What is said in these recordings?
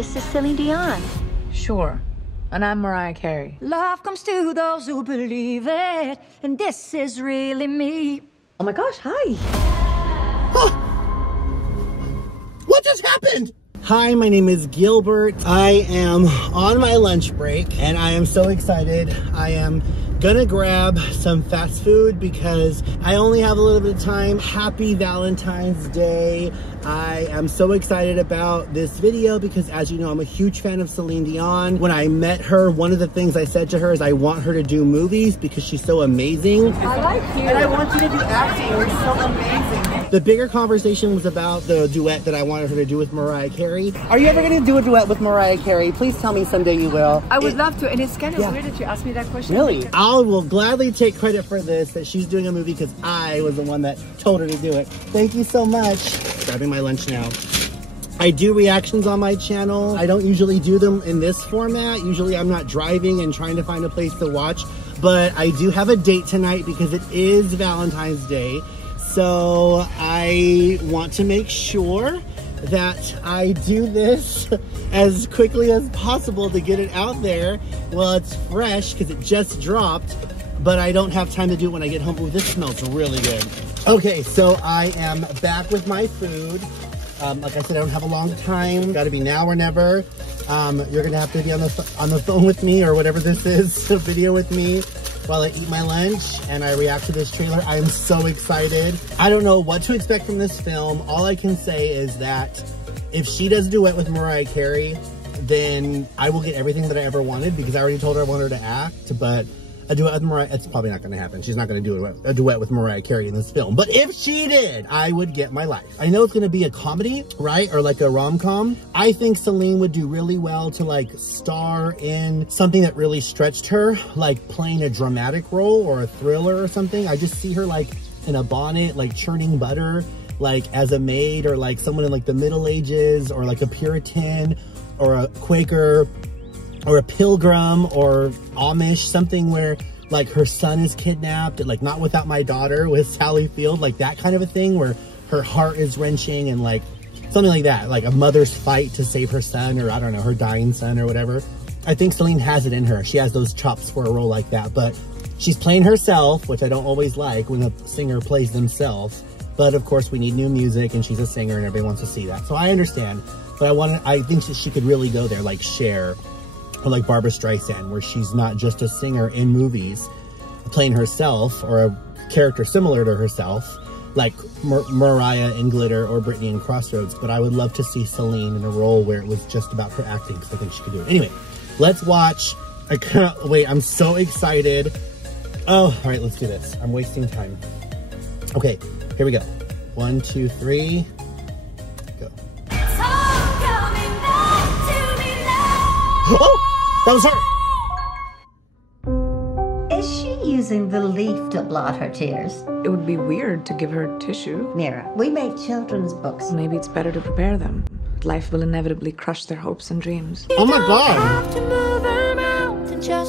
This is Celine Dion. Sure. And I'm Mariah Carey. Love comes to those who believe it, and this is really me. Oh my gosh, hi. Huh. What just happened? Hi, my name is Gilbert. I am on my lunch break and I am so excited. I am gonna grab some fast food because I only have a little bit of time. Happy Valentine's Day. I am so excited about this video because, as you know, I'm a huge fan of Celine Dion. When I met her, one of the things I said to her is I want her to do movies because she's so amazing. I like you. And I want you to do acting. You're so amazing. The bigger conversation was about the duet that I wanted her to do with Mariah Carey. Are you ever going to do a duet with Mariah Carey? Please tell me someday you will. I would love to, and it's kind of weird that you asked me that question. Really? I will gladly take credit for this, that she's doing a movie because I was the one that told her to do it. Thank you so much. Grabbing my lunch now. I do reactions on my channel. I don't usually do them in this format. Usually I'm not driving and trying to find a place to watch, but I do have a date tonight because it is Valentine's Day. So I want to make sure that I do this as quickly as possible to get it out there while it's fresh because it just dropped, but I don't have time to do it when I get home. Ooh, this smells really good. Okay, so I am back with my food. Like I said, I don't have a long time. Gotta be now or never. You're gonna have to be on the phone with me or whatever this is, video with me while I eat my lunch and I react to this trailer. I am so excited. I don't know what to expect from this film. All I can say is that if she does a duet with Mariah Carey, then I will get everything that I ever wanted because I already told her I want her to act, but a duet with Mariah, it's probably not going to happen. She's not going to do a duet with Mariah Carey in this film. But if she did, I would get my life. I know it's going to be a comedy, right? Or like a rom-com. I think Celine would do really well to like star in something that really stretched her, like playing a dramatic role or a thriller or something. I just see her like in a bonnet, like churning butter, like as a maid, or like someone in like the Middle Ages, or like a Puritan or a Quaker, or a pilgrim or Amish, something where like her son is kidnapped, like Not Without My Daughter with Sally Field, like that kind of a thing where her heart is wrenching and like something like that, like a mother's fight to save her son, or I don't know, her dying son or whatever. I think Celine has it in her. She has those chops for a role like that, but she's playing herself, which I don't always like when a singer plays themselves. But of course we need new music and she's a singer and everybody wants to see that. So I understand, but I think she could really go there, like Cher, or like Barbara Streisand, where she's not just a singer in movies playing herself or a character similar to herself, like Mariah in Glitter or Britney in Crossroads. But I would love to see Celine in a role where it was just about her acting, because I think she could do it. Anyway, let's watch. I can't wait. I'm so excited. Oh, all right, let's do this. I'm wasting time. Okay, here we go. 1, 2, 3. Oh, that was her. Is she using the leaf to blot her tears? It would be weird to give her tissue. Mira, we make children's books. Maybe it's better to prepare them. Life will inevitably crush their hopes and dreams. Oh my God. How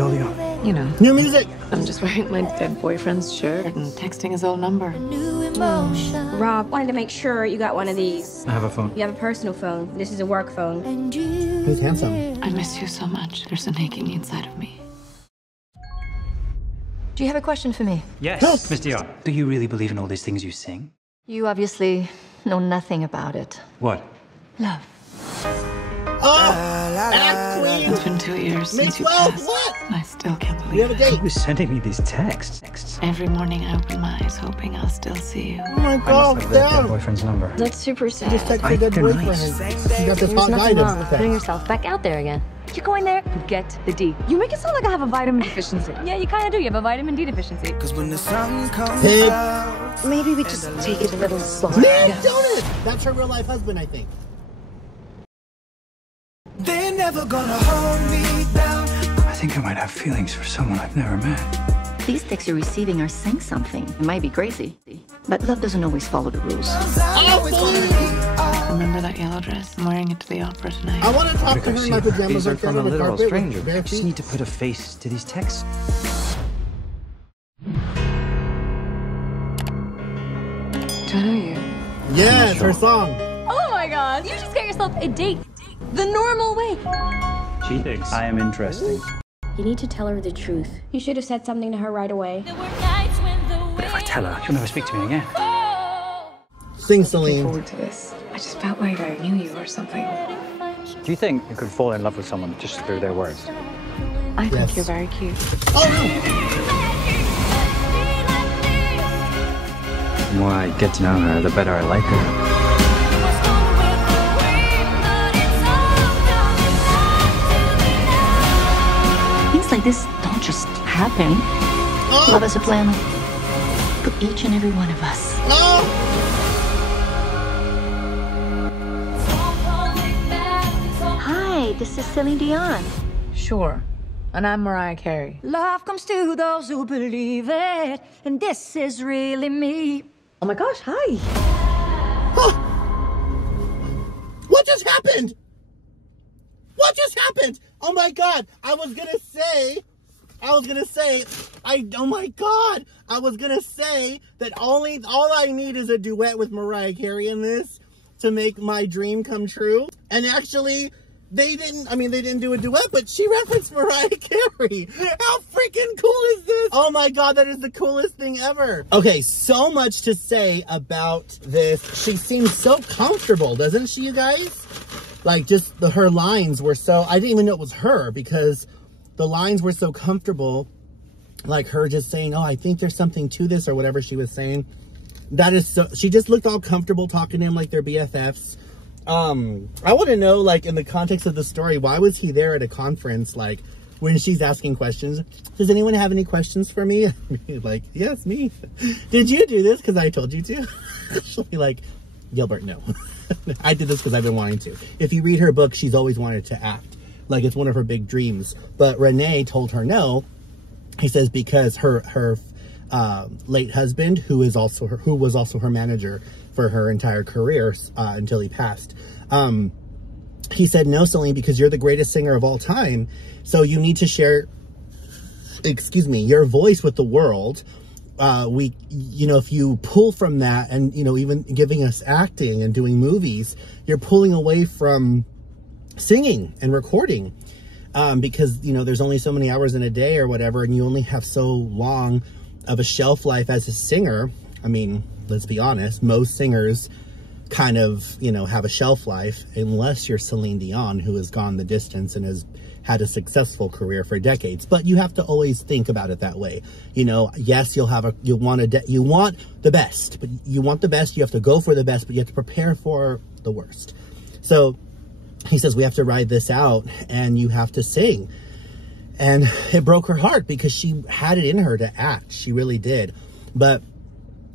old are you? You know. New music. I'm just wearing my dead boyfriend's shirt and texting his old number. Rob, wanted to make sure you got one of these. I have a phone. You have a personal phone. This is a work phone. Who's handsome? I miss you so much. There's an aching inside of me. Do you have a question for me? Yes, Miss Dion. Do you really believe in all these things you sing? You obviously know nothing about it. What? Love. Oh, act queen. It's been 2 years since you Well, passed. what? I still can't We have believe a it. date. Who was sending me these texts? Every morning I open my eyes hoping I'll still see you. Oh my I God, must have their down. boyfriend's number. That's super sad. Just text I your dead can boyfriend. write. You got this There's hot guy nothing wrong with putting to yourself back out there again. You go in there, you get the D. You make it sound like I have a vitamin deficiency. Yeah, you kind of do. You have a vitamin D deficiency. Cause when the sun comes Pig. out, Maybe we just take it a little slower. Man, Jonas! That's her real life husband, I think. they're never gonna hold me down. I think I might have feelings for someone I've never met. These texts you're receiving are saying something. It might be crazy, but love doesn't always follow the rules. Remember that yellow dress? I'm wearing it to the opera tonight. I want to talk to her in my pajamas These are like from a on the literal carpet stranger. with bare I just feet. need to put a face to these texts. Do I know you? Yes, her song. Oh my god, you just got yourself a date. The normal way. She thinks I am interesting. You need to tell her the truth. You should have said something to her right away. But if I tell her, she'll never speak to me again. Sing, Looking Celine. forward to this. I just felt like I knew you or something. Do you think you could fall in love with someone just through their words? I Yes. think you're very cute. Oh The more I get to know her, the better I like her. Things like this don't just happen. Love is a plan for each and every one of us. no! Hi, this is Celine Dion. Sure. And I'm Mariah Carey. Love comes to those who believe it, and this is really me. Oh my gosh, hi. What just happened? What just happened? Oh my God. I was gonna say that all I need is a duet with Mariah Carey in this to make my dream come true. And actually, they didn't do a duet, but she referenced Mariah Carey. How freaking cool is this? Oh my God, that is the coolest thing ever. Okay, so much to say about this. She seems so comfortable, doesn't she, you guys? Like, just her lines were so, I didn't even know it was her because the lines were so comfortable. Like her just saying, oh, I think there's something to this or whatever she was saying. That is so, she just looked all comfortable talking to him like they're BFFs. I want to know, like, in the context of the story, why was he there at a conference, like, when she's asking questions? Does anyone have any questions for me? Like, yes, me. Did you do this because I told you to? She'll be like, Gilbert, no. I did this because I've been wanting to. If you read her book, she's always wanted to act. Like, it's one of her big dreams. But Renee told her no. He says because her late husband, who was also her manager for her entire career until he passed, he said, no, Celine, because you're the greatest singer of all time, so you need to share, your voice with the world. If you pull from that and, even giving us acting and doing movies, you're pulling away from singing and recording. Because, there's only so many hours in a day or whatever, and you only have so long of a shelf life as a singer. I mean, let's be honest, most singers kind of, have a shelf life, unless you're Celine Dion, who has gone the distance and has had a successful career for decades. But you have to always think about it that way. Yes, you want the best, but you want the best, you have to go for the best, but you have to prepare for the worst. So he says, we have to ride this out and you have to sing. And it broke her heart because she had it in her to act. She really did. But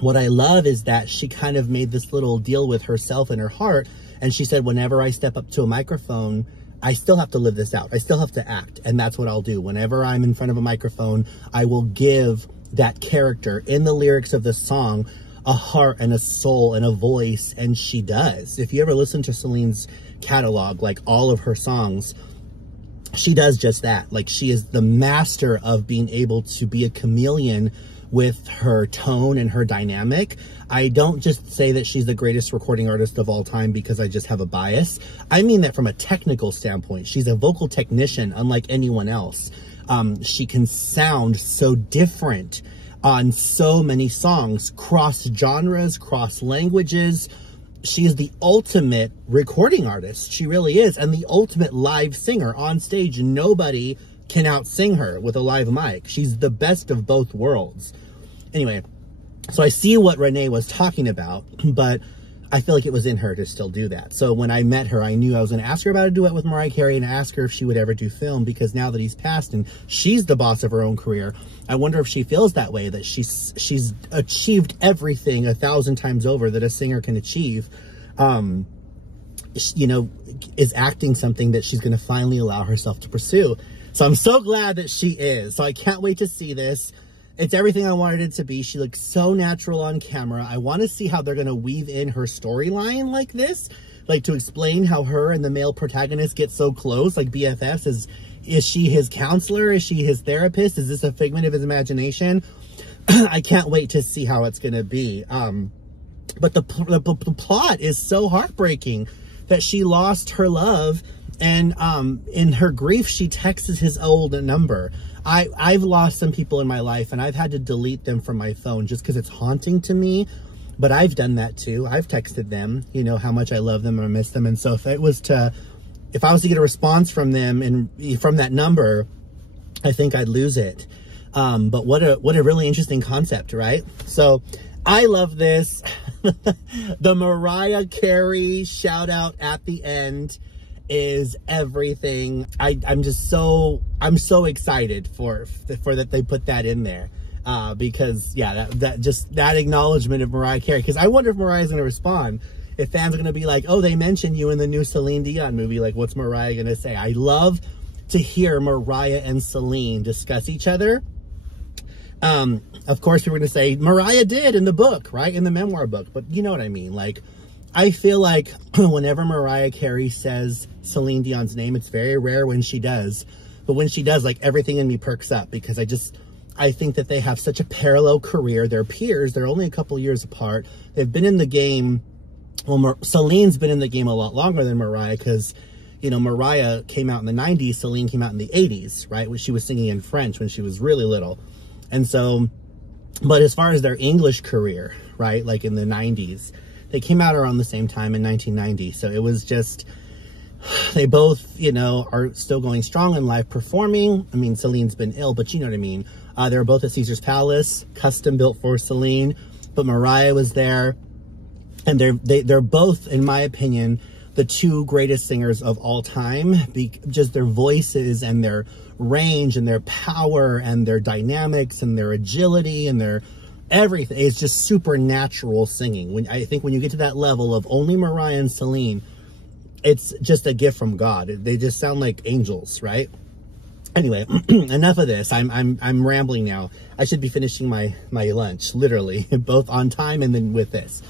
what I love is that she kind of made this little deal with herself and her heart. And she said, whenever I step up to a microphone, I still have to live this out. I still have to act. And that's what I'll do. Whenever I'm in front of a microphone, I will give that character in the lyrics of the song a heart and a soul and a voice. And she does. If you ever listen to Celine's catalog, like all of her songs, she does just that. Like, she is the master of being able to be a chameleon with her tone and her dynamic. I don't just say that she's the greatest recording artist of all time because I just have a bias. I mean that from a technical standpoint. She's a vocal technician unlike anyone else. She can sound so different on so many songs, cross genres, cross languages. She is the ultimate recording artist. She really is. And the ultimate live singer on stage. Nobody can out-sing her with a live mic. She's the best of both worlds. Anyway, so I see what Renee was talking about, but I feel like it was in her to still do that. So when I met her, I knew I was going to ask her about a duet with Mariah Carey and ask her if she would ever do film, because now that he's passed and she's the boss of her own career, I wonder if she feels that way, that she's achieved everything 1,000 times over that a singer can achieve. Is acting something that she's going to finally allow herself to pursue. So I'm so glad that she is. So I can't wait to see this. It's everything I wanted it to be. She looks so natural on camera. I want to see how they're going to weave in her storyline like this. Like, to explain how her and the male protagonist get so close, like BFFs. Is she his counselor? Is she his therapist? Is this a figment of his imagination? I can't wait to see how it's going to be. But the plot is so heartbreaking that she lost her love And in her grief, she texts his old number. I've lost some people in my life, and I've had to delete them from my phone just because it's haunting to me. But I've done that too. I've texted them, you know, how much I love them and I miss them. And so if I was to get a response from them and from that number, I think I'd lose it. But what a really interesting concept, right? So I love this. The Mariah Carey shout out at the end is everything. I'm so excited for that they put that in there. Because yeah, that acknowledgement of Mariah Carey, because I wonder if Mariah's going to respond, if fans are going to be like, oh, they mentioned you in the new Celine Dion movie, like what's Mariah going to say? I love to hear Mariah and Celine discuss each other. Of course we were going to say Mariah did in the book, right, in the memoir book, but you know what I mean. Like, I feel like whenever Mariah Carey says Celine Dion's name, it's very rare when she does, but when she does, like, everything in me perks up, because I think that they have such a parallel career. They're peers. They're only a couple years apart. They've been in the game. Well, Celine's been in the game a lot longer than Mariah, because, you know, Mariah came out in the 90s. Celine came out in the 80s, right? When she was singing in French when she was really little. And so, but as far as their English career, right, like in the 90s, they came out around the same time in 1990. So it was just, they both, you know, are still going strong in live performing. I mean, Celine's been ill, but you know what I mean. They were both at Caesar's Palace, custom built for Celine, but Mariah was there. And they're both, in my opinion, the two greatest singers of all time. Just their voices and their range and their power and their dynamics and their agility and their everything. It's just supernatural singing. I think when you get to that level of only Mariah and Celine, it's just a gift from God. They just sound like angels, right? Anyway, enough of this. I'm rambling now. I should be finishing my lunch, literally, both on time and then with this.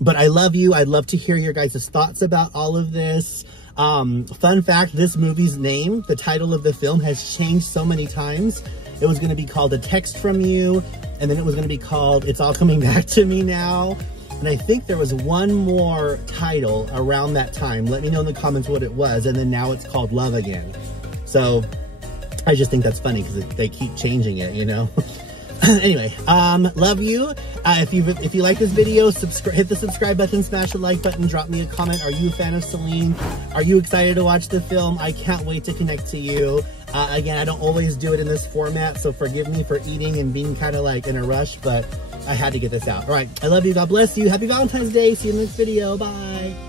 But I love you. I'd love to hear your guys' thoughts about all of this. Fun fact, this movie's name, the title of the film, has changed so many times. It was going to be called A Text From You, and then it was going to be called It's All Coming Back to Me Now. And I think there was one more title around that time. Let me know in the comments what it was. And then now it's called Love Again. So I just think that's funny because they keep changing it, you know? Anyway, love you. If you like this video, hit the subscribe button, smash the like button, drop me a comment. Are you a fan of Celine? Are you excited to watch the film? I can't wait to connect to you. Again, I don't always do it in this format, so forgive me for eating and being kind of like in a rush, but I had to get this out. All right, I love you. God bless you. Happy Valentine's Day. See you in the next video. Bye.